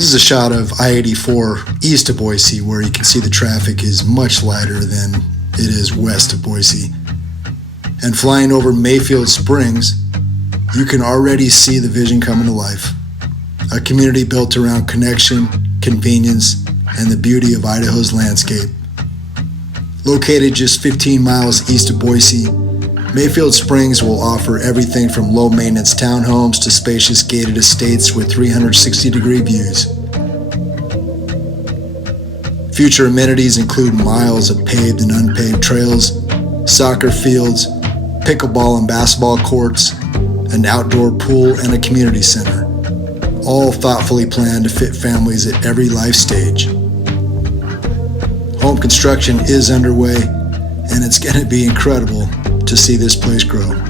This is a shot of I-84 east of Boise, where you can see the traffic is much lighter than it is west of Boise. And flying over Mayfield Springs, you can already see the vision coming to life. A community built around connection, convenience, and the beauty of Idaho's landscape. Located just 15 miles east of Boise, Mayfield Springs will offer everything from low-maintenance townhomes to spacious gated estates with 360-degree views. Future amenities include miles of paved and unpaved trails, soccer fields, pickleball and basketball courts, an outdoor pool, and a community center, all thoughtfully planned to fit families at every life stage. Home construction is underway, and it's going to be incredible to see this place grow.